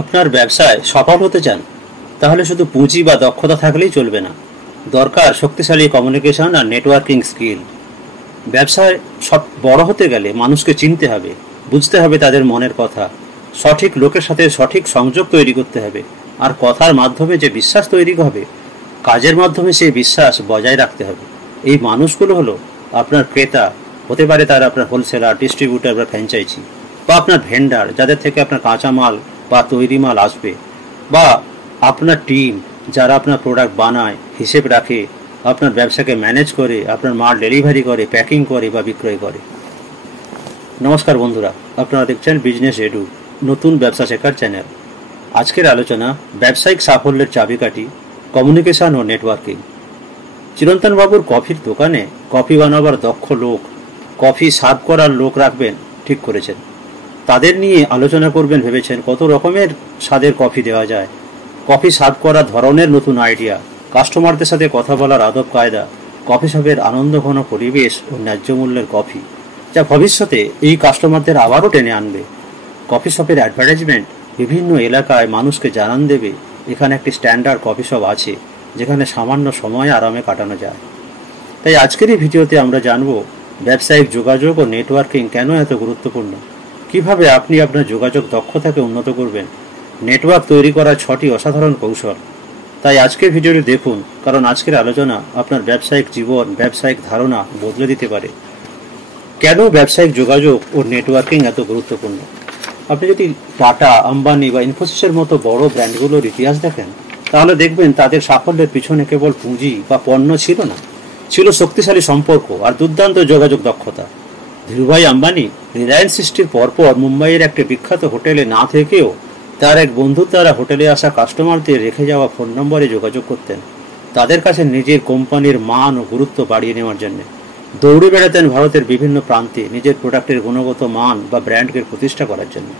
আপনার ব্যবসায় সফল হতে চান তাহলে শুধু পুঁজি বা দক্ষতা থাকলেই চলবে না, দরকার শক্তিশালী কমিউনিকেশন আর নেটওয়ার্কিং স্কিল। ব্যবসায় সব বড় হতে গেলে মানুষকে চিনতে হবে, বুঝতে হবে তাদের মনের কথা, সঠিক লোকের সাথে সঠিক সংযোগ তৈরি করতে হবে, আর কথার মাধ্যমে যে বিশ্বাস তৈরি হবে কাজের মাধ্যমে সেই বিশ্বাস বজায় রাখতে হবে। এই মানুষগুলো হলো আপনার ক্রেতা, হতে পারে তারা আপনার হোলসেলার, ডিস্ট্রিবিউটার বা ফ্র্যাঞ্চাইজি, বা আপনার ভেন্ডার যাদের থেকে আপনার কাঁচামাল বা তৈরি মাল আসবে, বা আপনার টিম যারা আপনার প্রোডাক্ট বানায়, হিসেব রাখে, আপনার ব্যবসাকে ম্যানেজ করে, আপনার মাল ডেলিভারি করে, প্যাকিং করে বা বিক্রয় করে। নমস্কার বন্ধুরা, আপনারা দেখছেন বিজনেস এডু, নতুন ব্যবসা শেখার চ্যানেল। আজকের আলোচনা ব্যবসায়িক সাফল্যের চাবিকাঠি, কমিউনিকেশন ও নেটওয়ার্কিং। চিরন্তন বাবুর কফির দোকানে কফি বানাবার দক্ষ লোক, কফি সার্ভ করার লোক রাখবেন ঠিক করেছেন। তাদের নিয়ে আলোচনা করবেন ভেবেছেন। কত রকমের স্বাদের কফি দেওয়া যায়, কফি সার্ভ করার ধরনের নতুন আইডিয়া, কাস্টমারদের সাথে কথা বলার আদব কায়দা, কফি শপের আনন্দঘন পরিবেশ ও ন্যায্য মূল্যের কফি, যা ভবিষ্যতে এই কাস্টমারদের আবারও টেনে আনবে। কফি শপের অ্যাডভার্টাইজমেন্ট বিভিন্ন এলাকায় মানুষকে জানান দেবে এখানে একটি স্ট্যান্ডার্ড কফি শপ আছে যেখানে সামান্য সময় আরামে কাটানো যায়। তাই আজকের এই ভিডিওতে আমরা জানব ব্যবসায়িক যোগাযোগ ও নেটওয়ার্কিং কেন এত গুরুত্বপূর্ণ, কিভাবে আপনি আপনার যোগাযোগ দক্ষতাকে উন্নত করবেন, নেটওয়ার্ক তৈরি করার 6টি অসাধারণ কৌশল। তাই আজকের ভিডিওটি দেখুন, কারণ আজকের আলোচনা আপনার ব্যবসায়িক জীবন, ব্যবসায়িক ধারণা বদলে দিতে পারে। কেন ব্যবসায়িক যোগাযোগ ও নেটওয়ার্কিং এত গুরুত্বপূর্ণ? আপনি যদি টাটা, আম্বানি বা ইনফোসিসের মতো বড় ব্র্যান্ডগুলোর ইতিহাস দেখেন, তাহলে দেখবেন তাদের সাফল্যের পিছনে কেবল পুঁজি বা পণ্য ছিল না, ছিল শক্তিশালী সম্পর্ক আর দুর্দান্ত যোগাযোগ দক্ষতা। ধীরুভাই আম্বানি রিলায়েন্স সৃষ্টির পরপর মুম্বাইয়ের একটি বিখ্যাত হোটেলে না থেকেও তার এক বন্ধুর দ্বারা হোটেলে আসা কাস্টমারদের রেখে যাওয়া ফোন নম্বরে যোগাযোগ করতেন, তাদের কাছে নিজের কোম্পানির মান ও গুরুত্ব বাড়িয়ে নেওয়ার জন্য। দৌড়ে বেড়াতেন ভারতের বিভিন্ন প্রান্তে নিজের প্রোডাক্টের গুণগত মান বা ব্র্যান্ডকে প্রতিষ্ঠা করার জন্য।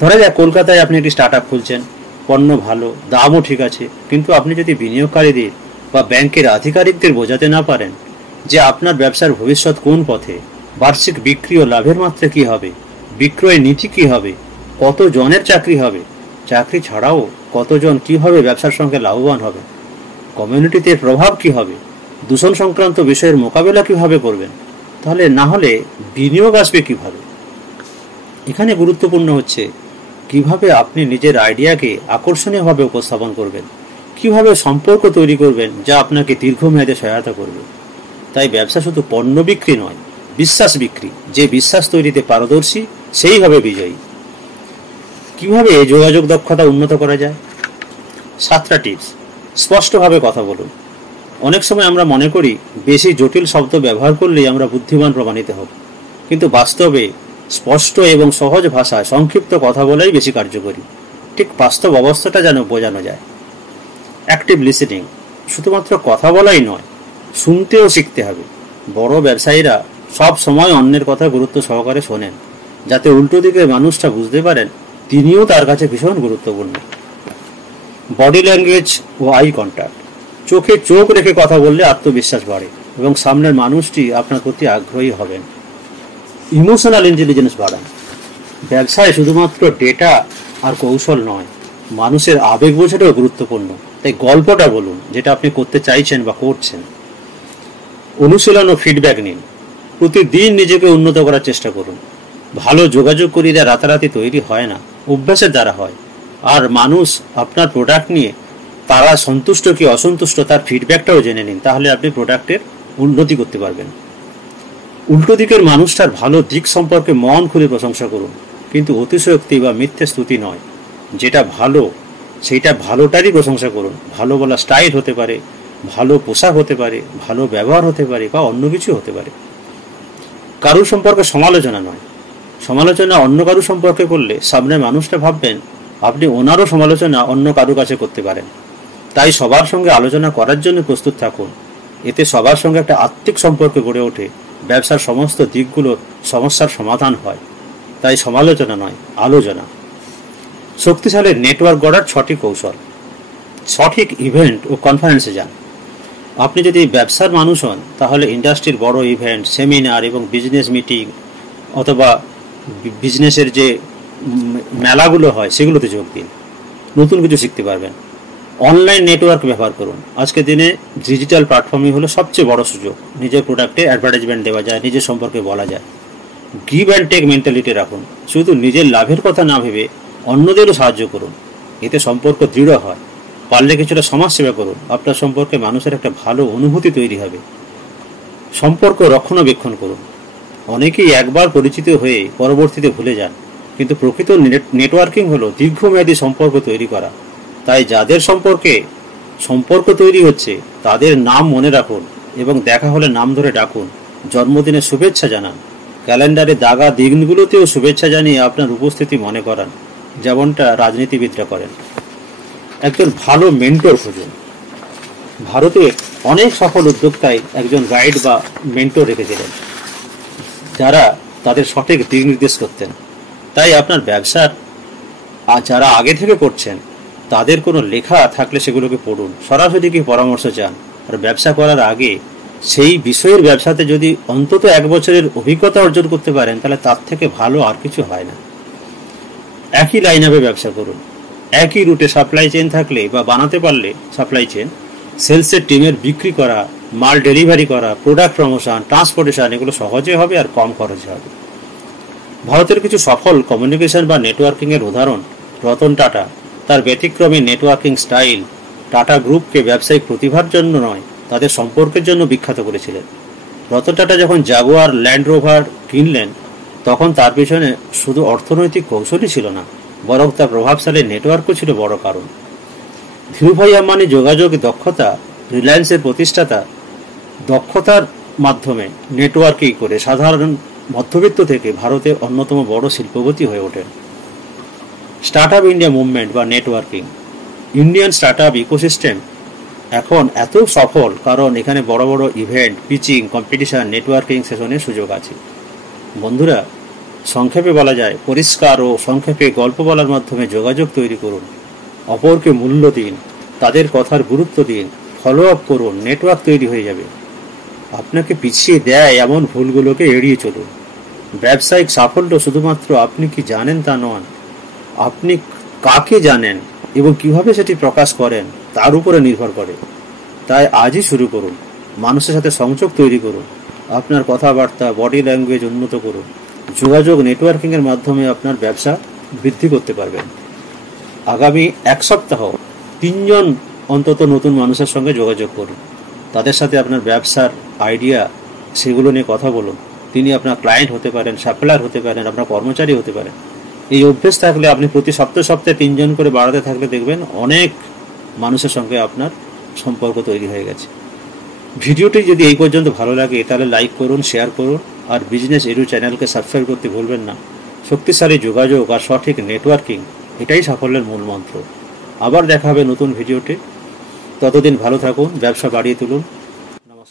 ধরা যাক কলকাতায় আপনি একটি স্টার্ট আপ খুলছেন, পণ্য ভালো, দামও ঠিক আছে, কিন্তু আপনি যদি বিনিয়োগকারীদের বা ব্যাংকের আধিকারিকদের বোঝাতে না পারেন যে আপনার ব্যবসার ভবিষ্যৎ কোন পথে, বার্ষিক বিক্রি ও লাভের মাত্রা কি হবে, বিক্রয় নীতি কি হবে, কত জনের চাকরি হবে, চাকরি ছাড়াও কতজন কিভাবে ব্যবসার সঙ্গে লাভবান হবে, কমিউনিটিতে প্রভাব কি হবে, দূষণ সংক্রান্ত বিষয়ের মোকাবেলা কিভাবে করবেন, তাহলে না হলে বিনিয়োগ আসবে কিভাবে? এখানে গুরুত্বপূর্ণ হচ্ছে কিভাবে আপনি নিজের আইডিয়াকে আকর্ষণীয়ভাবে উপস্থাপন করবেন, কিভাবে সম্পর্ক তৈরি করবেন যা আপনাকে দীর্ঘমেয়াদে সহায়তা করবে। তাই ব্যবসা শুধু পণ্য বিক্রি নয়, বিশ্বাস বিক্রি। যে বিশ্বাস তৈরিতে পারদর্শী সেই হবে বিজয়ী। কিভাবে যোগাযোগ দক্ষতা উন্নত করা যায়? 7টা টিপস। স্পষ্টভাবে কথা বলুন। অনেক সময় আমরা মনে করি বেশি জটিল শব্দ ব্যবহার করলেই আমরা বুদ্ধিমান প্রমাণিত হব, কিন্তু বাস্তবে স্পষ্ট এবং সহজ ভাষায় সংক্ষিপ্ত কথা বলাই বেশি কার্যকরী। ঠিক বাস্তব অবস্থাটা যেন বোঝানো যায়। Active listening. শুধুমাত্র কথা বলাই নয়, শুনতেও শিখতে হবে। বড় ব্যবসায়ীরা সব সময় অন্যের কথা গুরুত্ব সহকারে শোনেন, যাতে উল্টো দিকে মানুষটা বুঝতে পারেন তিনিও তার কাছে ভীষণ গুরুত্বপূর্ণ। বডি ল্যাঙ্গুয়েজ ও আই কন্ট্যাক্ট। চোখে চোখ রেখে কথা বললে আত্মবিশ্বাস বাড়ে এবং সামনের মানুষটি আপনার প্রতি আগ্রহী হবেন। ইমোশনাল ইন্টেলিজেন্স বাড়ান। ব্যবসায় শুধুমাত্র ডেটা আর কৌশল নয়, মানুষের আবেগ বোঝাটাও গুরুত্বপূর্ণ। তাই গল্পটা বলুন যেটা আপনি করতে চাইছেন বা করছেন। অনুশীলন ও ফিডব্যাক নিন। প্রতিদিন নিজেকে উন্নত করার চেষ্টা করুন। ভালো যোগাযোগকারীরা রাতারাতি তৈরি হয় না, অভ্যাসের দ্বারা হয়। আর মানুষ আপনার প্রোডাক্ট নিয়ে তারা সন্তুষ্ট কি অসন্তুষ্ট তার ফিডব্যাকটাও জেনে নিন, তাহলে আপনি প্রোডাক্টের উন্নতি করতে পারবেন। উল্টো দিকের মানুষটার ভালো দিক সম্পর্কে মন খুলে প্রশংসা করুন, কিন্তু অতিশয়োক্তি বা মিথ্যে স্তুতি নয়। যেটা ভালো সেইটা ভালোটারই প্রশংসা করুন। ভালো বলা স্টাইল হতে পারে, ভালো পোশাক হতে পারে, ভালো ব্যবহার হতে পারে, বা অন্য কিছু হতে পারে। কারুর সম্পর্কে সমালোচনা নয়। সমালোচনা অন্য কারু সম্পর্কে করলে সামনের মানুষটা ভাববেন আপনি ওনারও সমালোচনা অন্য কারু কাছে করতে পারেন। তাই সবার সঙ্গে আলোচনা করার জন্য প্রস্তুত থাকুন। এতে সবার সঙ্গে একটা আত্মিক সম্পর্ক গড়ে ওঠে, ব্যবসার সমস্ত দিকগুলোর সমস্যার সমাধান হয়। তাই সমালোচনা নয়, আলোচনা। শক্তিশালী নেটওয়ার্ক গড়ার 6টি কৌশল। সঠিক ইভেন্ট ও কনফারেন্সে যান। আপনি যদি ব্যবসার মানুষ হন তাহলে ইন্ডাস্ট্রির বড় ইভেন্ট, সেমিনার এবং বিজনেস মিটিং অথবা বিজনেসের যে মেলাগুলো হয় সেগুলোতে যোগ দিন, নতুন কিছু শিখতে পারবেন। অনলাইন নেটওয়ার্ক ব্যবহার করুন। আজকের দিনে ডিজিটাল প্ল্যাটফর্মই হলো সবচেয়ে বড় সুযোগ। নিজের প্রোডাক্টে অ্যাডভার্টাইজমেন্ট দেওয়া যায়, নিজের সম্পর্কে বলা যায়। গিভ অ্যান্ড টেক মেন্টালিটি রাখুন। শুধু নিজের লাভের কথা না ভেবে অন্যদেরও সাহায্য করুন, এতে সম্পর্ক দৃঢ় হয়। পারলে কিছুটা সমাজসেবা করুন, আপনার সম্পর্কে মানুষের একটা ভালো অনুভূতি তৈরি হবে। সম্পর্ক রক্ষণাবেক্ষণ করুন। অনেকেই একবার পরিচিত হয়ে পরবর্তীতে ভুলে যান, কিন্তু প্রকৃত নেটওয়ার্কিং হলো দীর্ঘমেয়াদী সম্পর্ক তৈরি করা। তাই যাদের সম্পর্ক তৈরি হচ্ছে তাদের নাম মনে রাখুন এবং দেখা হলে নাম ধরে ডাকুন, জন্মদিনে শুভেচ্ছা জানান, ক্যালেন্ডারে দাগা দিনগুলোতেও শুভেচ্ছা জানিয়ে আপনার উপস্থিতি মনে করান, যেমনটা রাজনীতিবিদরা করেন। একজন ভালো মেন্টর খুঁজুন। ভারতে অনেক সফল উদ্যোক্তাই একজন গাইড বা মেন্টর রেখেছিলেন, যারা তাদের সঠিক দিক নির্দেশ করতেন। তাই আপনার ব্যবসার যারা আগে থেকে করছেন তাদের কোনো লেখা থাকলে সেগুলোকে পড়ুন, সরাসরি কি পরামর্শ চান। আর ব্যবসা করার আগে সেই বিষয়ের ব্যবসাতে যদি অন্তত 1 বছরের অভিজ্ঞতা অর্জন করতে পারেন, তাহলে তার থেকে ভালো আর কিছু হয় না। একই লাইন আপে ব্যবসা করুন। একই রুটে সাপ্লাই চেইন থাকলে বা বানাতে পারলে সাপ্লাই চেইন, সেলসের টিমের বিক্রি করা, মাল ডেলিভারি করা, প্রোডাক্ট প্রমোশন, ট্রান্সপোর্টেশন এগুলো সহজে হবে আর কম খরচে হবে। ভারতের কিছু সফল কমিউনিকেশন বা নেটওয়ার্কিং এর উদাহরণ রতন টাটা। তার ব্যতিক্রমী নেটওয়ার্কিং স্টাইল টাটা গ্রুপকে ব্যবসায়িক প্রতিভার জন্য নয়, তাদের সম্পর্কের জন্য বিখ্যাত করেছিলেন। রতন টাটা যখন জাগুয়ার ল্যান্ড রোভার কিনলেন, তখন তার পিছনে শুধু অর্থনৈতিক কৌশলই ছিল না, বরং তার প্রভাবশালী নেটওয়ার্কও ছিল বড় কারণ। ধীরুভাই আম্বানি যোগাযোগ দক্ষতা, রিলায়েন্সের প্রতিষ্ঠাতা, দক্ষতার মাধ্যমে নেটওয়ার্কিং করে সাধারণ মধ্যবিত্ত থেকে ভারতে অন্যতম বড় শিল্পপতি হয়ে ওঠেন। স্টার্ট আপ ইন্ডিয়া মুভমেন্ট বা networking. Indian start up ecosystem এখন এত সফল কারণ এখানে বড় বড় ইভেন্ট, পিচিং, কম্পিটিশন, নেটওয়ার্কিং সেশনের সুযোগ আছে। বন্ধুরা, সংক্ষেপে বলা যায়, পরিষ্কার ও সংক্ষেপে গল্প বলার মাধ্যমে যোগাযোগ তৈরি করুন, অপরকে মূল্য দিন, তাদের কথার গুরুত্ব দিন, ফলো আপ করুন, নেটওয়ার্ক তৈরি হয়ে যাবে। আপনাকে পিছিয়ে দেয় এমন ভুলগুলোকে এড়িয়ে চলুন। ব্যবসায়িক সাফল্য শুধুমাত্র আপনি কি জানেন তা নয়, আপনি কাকে জানেন এবং কিভাবে সেটি প্রকাশ করেন তার উপরে নির্ভর করে। তাই আজই শুরু করুন, মানুষের সাথে সংযোগ তৈরি করুন, আপনার কথাবার্তা, বডি ল্যাঙ্গুয়েজ উন্নত করুন। যোগাযোগ নেটওয়ার্কিং এর মাধ্যমে আপনার ব্যবসা বৃদ্ধি করতে পারবেন। আগামী 1 সপ্তাহ 3 জন অন্তত নতুন মানুষের সঙ্গে যোগাযোগ করুন, তাদের সাথে আপনার ব্যবসার আইডিয়া সেগুলো নিয়ে কথা বলুন। তিনি আপনার ক্লায়েন্ট হতে পারেন, সাপ্লায়ার হতে পারেন, আপনার কর্মচারী হতে পারেন। এই অভ্যেস থাকলে আপনি প্রতি সপ্তাহে 3 জন করে বাড়াতে থাকলে দেখবেন অনেক মানুষের সঙ্গে আপনার সম্পর্ক তৈরি হয়ে গেছে। ভিডিওটি যদি এই পর্যন্ত ভালো লাগে তাহলে লাইক করুন, শেয়ার করুন, আর বিজনেস এডু চ্যানেলকে সাবস্ক্রাইব করতে ভুলবেন না। শক্তিশালী যোগাযোগ আর সঠিক নেটওয়ার্কিং এটাই সাফল্যের মূল মন্ত্র। আবার দেখা হবে নতুন ভিডিওতে। ততদিন ভালো থাকুন, ব্যবসা বাড়িয়ে তুলুন।